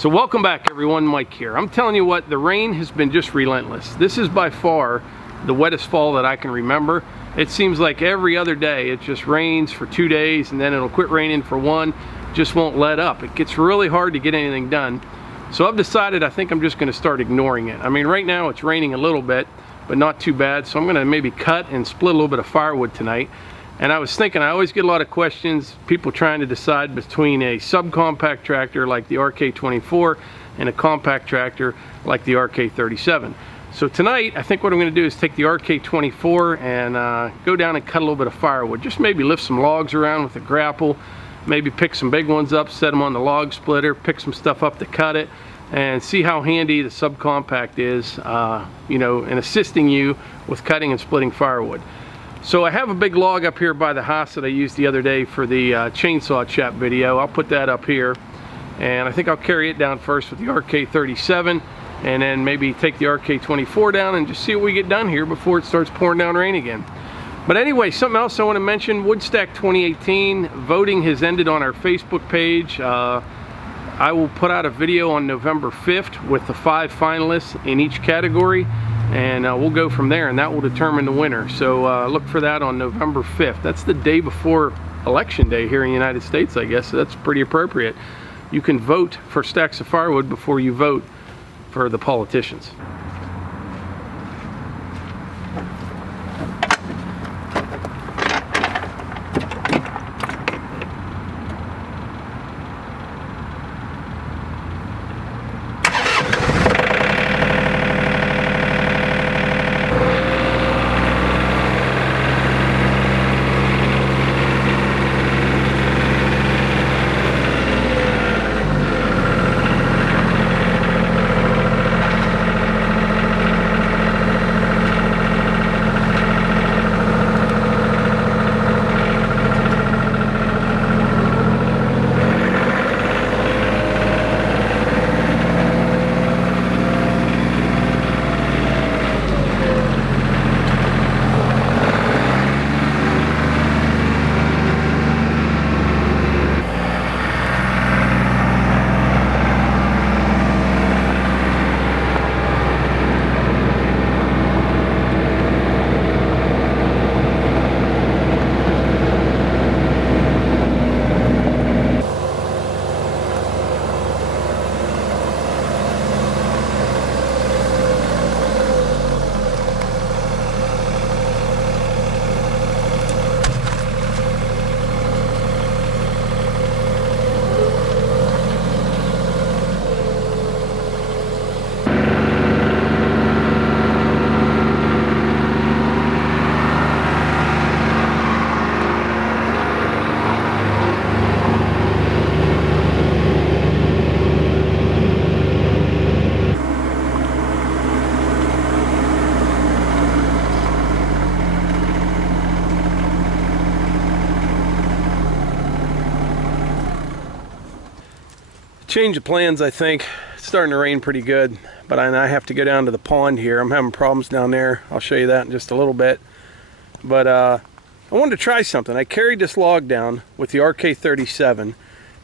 So welcome back everyone, Mike here. I'm telling you what, the rain has been just relentless. This is by far the wettest fall that I can remember. It seems like every other day it just rains for 2 days and then it'll quit raining for one, just won't let up. It gets really hard to get anything done. So I've decided I think I'm just gonna start ignoring it. I mean, right now it's raining a little bit, but not too bad. So I'm gonna maybe cut and split a little bit of firewood tonight. And I was thinking, I always get a lot of questions, people trying to decide between a subcompact tractor like the RK24 and a compact tractor like the RK37. So tonight, I think what I'm gonna do is take the RK24 and go down and cut a little bit of firewood. Just maybe lift some logs around with a grapple, maybe pick some big ones up, set them on the log splitter, pick some stuff up to cut it, and see how handy the subcompact is, you know, in assisting you with cutting and splitting firewood. So I have a big log up here by the house that I used the other day for the chainsaw chap video. I'll put that up here, and I think I'll carry it down first with the RK37 and then maybe take the RK24 down and just see what we get done here before it starts pouring down rain again. But anyway, something else I want to mention, Woodstack 2018, voting has ended on our Facebook page. I will put out a video on November 5th with the 5 finalists in each category, and we'll go from there, and that will determine the winner. So look for that on November 5th. That's the day before Election Day here in the United States, I guess, so that's pretty appropriate. You can vote for stacks of firewood before you vote for the politicians. Change of plans, I think. It's starting to rain pretty good, but I have to go down to the pond here. I'm having problems down there. I'll show you that in just a little bit. But I wanted to try something. I carried this log down with the RK37,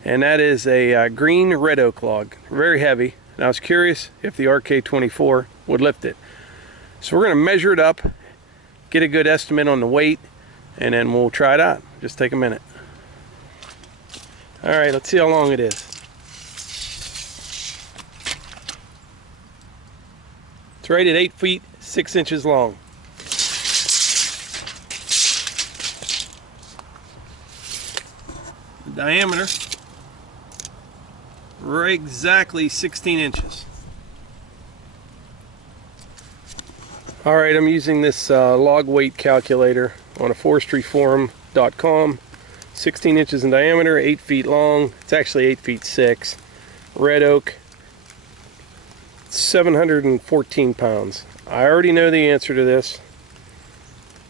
and that is a green red oak log, very heavy. And I was curious if the RK24 would lift it. So we're gonna measure it up, get a good estimate on the weight, and then we'll try it out. Just take a minute. All right, let's see how long it is. It's rated 8 feet 6 inches long. The diameter, right exactly 16 inches. All right, I'm using this log weight calculator on a forestryforum.com. 16 inches in diameter, 8 feet long. It's actually 8 feet 6. Red oak. 714 pounds. I already know the answer to this.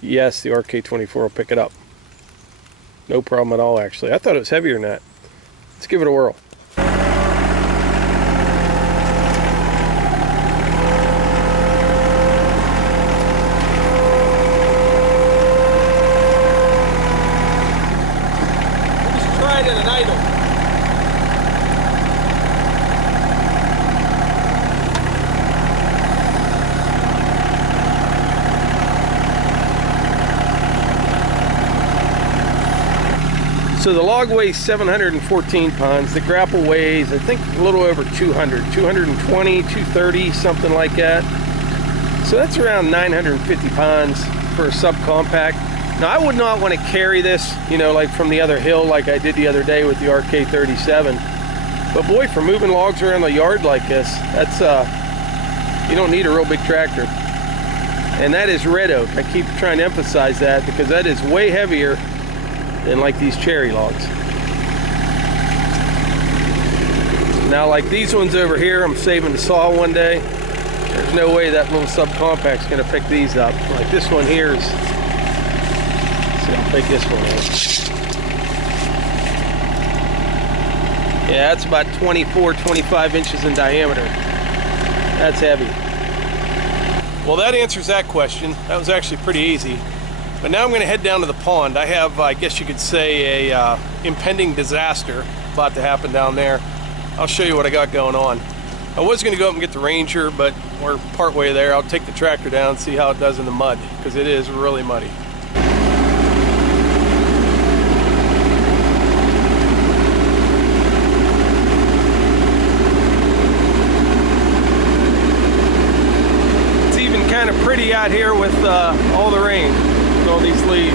Yes, the RK24 will pick it up. No problem at all, actually. I thought it was heavier than that. Let's give it a whirl. Let's try it in an idle. So the log weighs 714 pounds. The grapple weighs, I think, a little over 200, 220, 230, something like that. So that's around 950 pounds for a subcompact. Now I would not want to carry this, you know, like from the other hill like I did the other day with the RK37. But boy, for moving logs around the yard like this, that's, you don't need a real big tractor. And that is red oak. I keep trying to emphasize that because that is way heavier than like these cherry logs. Now like these ones over here, I'm saving to saw one day. There's no way that little subcompact's gonna pick these up. Like this one here is, let's see how big this one is. Yeah, it's about 24, 25 inches in diameter. That's heavy. Well, that answers that question. That was actually pretty easy. But now I'm going to head down to the pond. I have, I guess you could say, a impending disaster about to happen down there. I'll show you what I got going on. I was going to go up and get the Ranger, but we're partway there. I'll take the tractor down and see how it does in the mud, because it is really muddy. It's even kind of pretty out here with all the rain. All these leaves.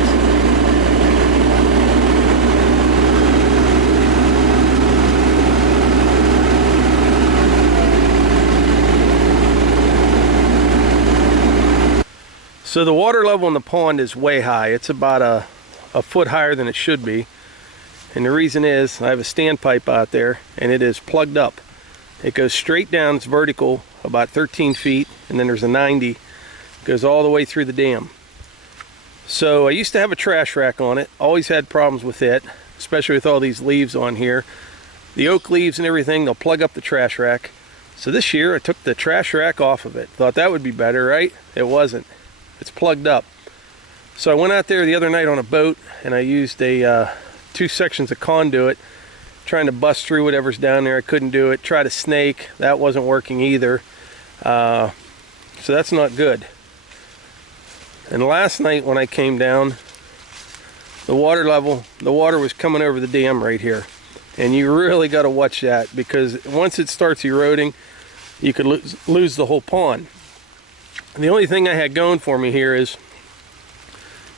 So the water level in the pond is way high. It's about a foot higher than it should be. And the reason is I have a standpipe out there and it is plugged up. It goes straight down, it's vertical, about 13 feet, and then there's a 90. It goes all the way through the dam. So I used to have a trash rack on it, always had problems with it, especially with all these leaves on here. The oak leaves and everything, they'll plug up the trash rack. So this year I took the trash rack off of it. Thought that would be better, right? It wasn't. It's plugged up. So I went out there the other night on a boat and I used two sections of conduit trying to bust through whatever's down there. I couldn't do it. Tried a snake, that wasn't working either. So that's not good. And last night when I came down, the water was coming over the dam right here. And you really got to watch that, because once it starts eroding, you could lose the whole pond. And the only thing I had going for me here is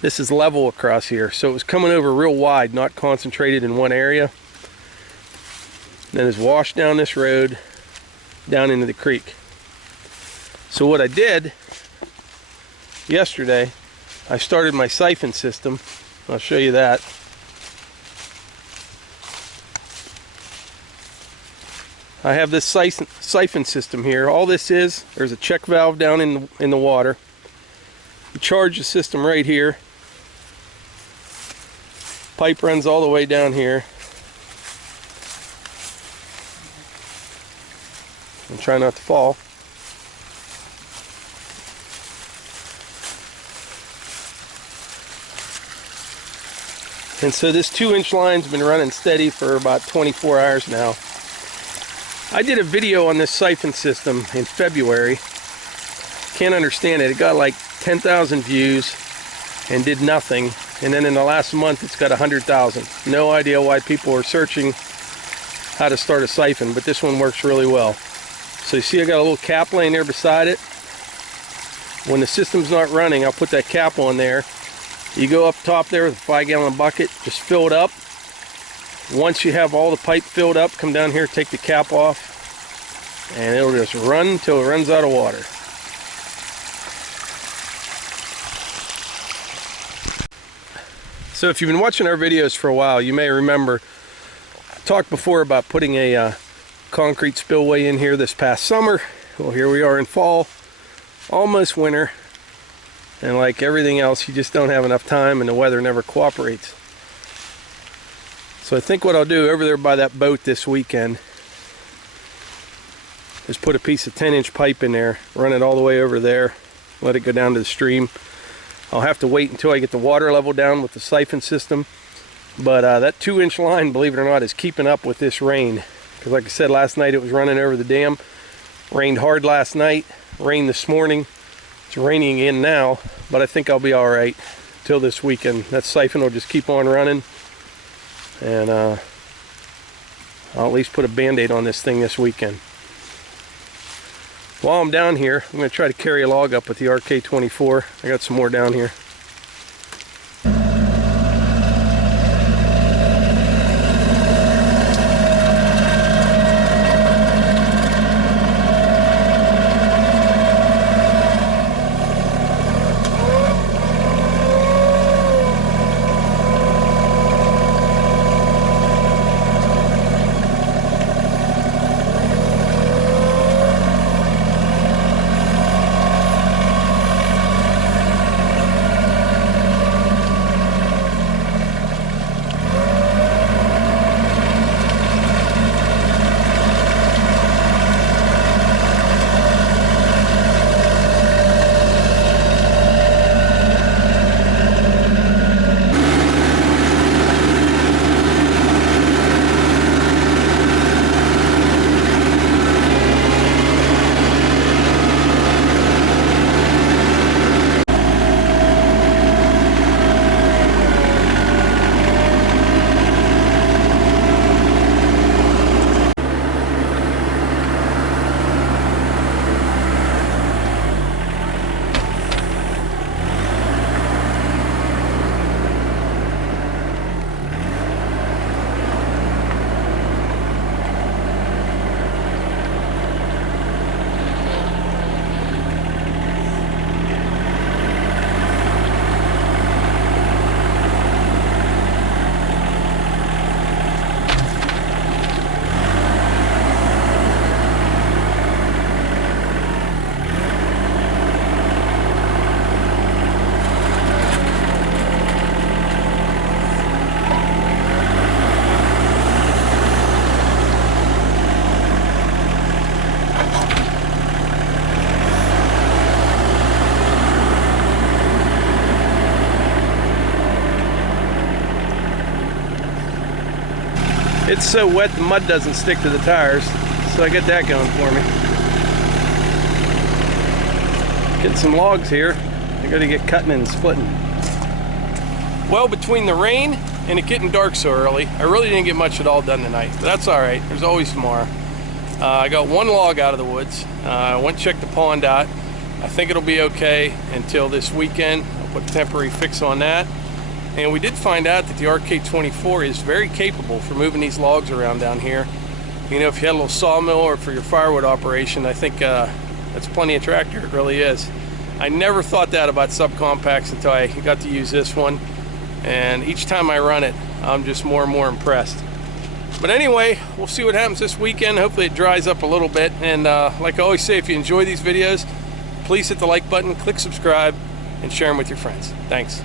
this is level across here. So it was coming over real wide, not concentrated in one area. Then it's washed down this road, down into the creek. So what I did yesterday, I started my siphon system. I'll show you that. I have this siphon system here. All this is, there's a check valve down in the water. You charge the system right here. Pipe runs all the way down here. And try not to fall. And so this 2-inch line's been running steady for about 24 hours now. I did a video on this siphon system in February. Can't understand it. It got like 10,000 views and did nothing. And then in the last month it's got 100,000. No idea why people are searching how to start a siphon, but this one works really well. So you see I got a little cap laying there beside it. When the system's not running, I'll put that cap on there. You go up top there with a 5-gallon bucket, just fill it up. Once you have all the pipe filled up, come down here, take the cap off, and it'll just run until it runs out of water. So if you've been watching our videos for a while, you may remember I talked before about putting a concrete spillway in here this past summer. Well, here we are in fall, almost winter. And like everything else, you just don't have enough time and the weather never cooperates. So I think what I'll do over there by that boat this weekend is put a piece of 10-inch pipe in there, run it all the way over there, let it go down to the stream. I'll have to wait until I get the water level down with the siphon system. But that 2-inch line, believe it or not, is keeping up with this rain. Because like I said, last night it was running over the dam. Rained hard last night, rained this morning. It's raining in now, but I think I'll be all right till this weekend. That siphon will just keep on running, and I'll at least put a band-aid on this thing this weekend. While I'm down here, I'm going to try to carry a log up with the RK24. I got some more down here. It's so wet the mud doesn't stick to the tires, so I get that going for me. Getting some logs here. I gotta get cutting and splitting. Well, between the rain and it getting dark so early, I really didn't get much at all done tonight, but that's all right. There's always tomorrow. I got one log out of the woods. I went and checked the pond out. I think it'll be okay until this weekend. I'll put a temporary fix on that. And we did find out that the RK24 is very capable for moving these logs around down here. You know, if you had a little sawmill or for your firewood operation, I think that's plenty of tractor. It really is. I never thought that about subcompacts until I got to use this one. And each time I run it, I'm just more and more impressed. But anyway, we'll see what happens this weekend. Hopefully it dries up a little bit. And like I always say, if you enjoy these videos, please hit the like button, click subscribe, and share them with your friends. Thanks.